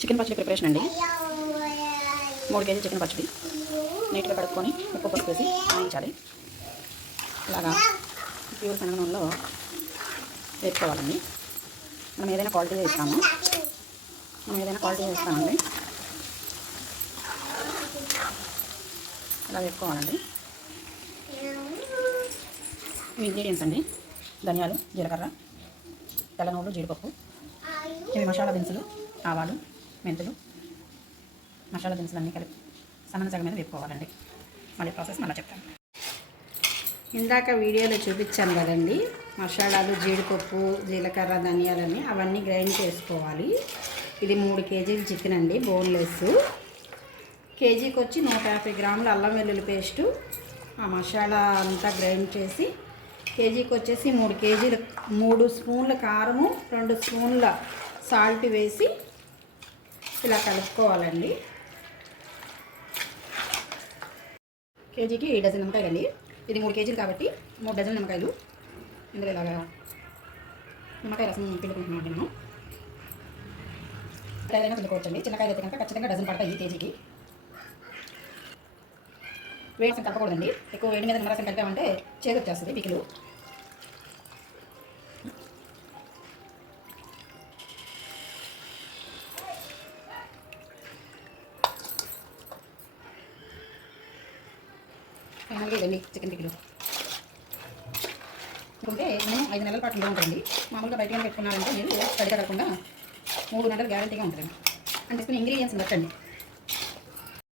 Chicken పచ్చడి preparation అండి. 3 KG chicken పచ్చడి నీట్గా కడుక్కొని ఉప్పు పసుపు వేసి వేయించాలి. ఇలాగా ప్యూర్ శనగ నూనెలో వేసుకోవాలండి. మనం ఏదైనా క్వాలిటీ వేస్తామండి. ఇలా వేసుకోవాలండి. ఇంగ్రీడియంట్స్ అండి: ధనియాలు, జీలకర్ర, తెల్ల నువ్వులు, జీడిపప్పు. ఇవి మసాలా దినుసులు: ఆవాలు, మెంతులు. మసాలా దినుసులు అన్నీ కలిపి సన్న సగం మీద వేపుకోవాలండి. మళ్ళీ ప్రాసెస్ మళ్ళీ చెప్తాను. ఇందాక వీడియోలో చూపించాను కదండి, మసాలాలు, జీడిపప్పు, జీలకర్ర, ధనియాలని అవన్నీ గ్రైండ్ చేసుకోవాలి. ఇది 3 కేజీలు చికెన్ అండి, బోన్లెస్. కేజీకి వచ్చి 150 గ్రాముల అల్లం వెల్లుల్లి పేస్టు, ఆ మసాలా అంతా గ్రైండ్ చేసి కేజీకి వచ్చేసి 3 స్పూన్ల కారము, 2 స్పూన్ల సాల్ట్ వేసి ఇలా కలుపుకోవాలండి. కేజీకి డజన్ నిమ్మకాయలండి. ఇది 3 కేజీలు కాబట్టి 3 డజన్ నిమ్మకాయలు. ఇందులో ఇలాగా నిమ్మకాయ రసం పిండుకుంటున్నామండి. మనం ఏదైనా పిండుకోవచ్చండి. చిన్నకాయలు అయితే కనుక ఖచ్చితంగా డజన్ పడతాయి ఈ కేజీకి. వేడి రసం కలపకూడదండి. ఎక్కువ వేడి మీద నిమ్మరసం కలిపామంటే చేదు వచ్చేస్తుంది పికిలు. ఫైనల్గా ఇదండి చికెన్ పికిలు. అనుకుంటే మనం 5 నెలల పాటు ఉంటుందండి. మామూలుగా బయటగా పెట్టుకున్నారంటే మీరు తడి కలగకుండా 3 నెలలు గ్యారంటీగా ఉంటుంది. అంటే ఇంగ్రీడియంట్స్ నచ్చండి.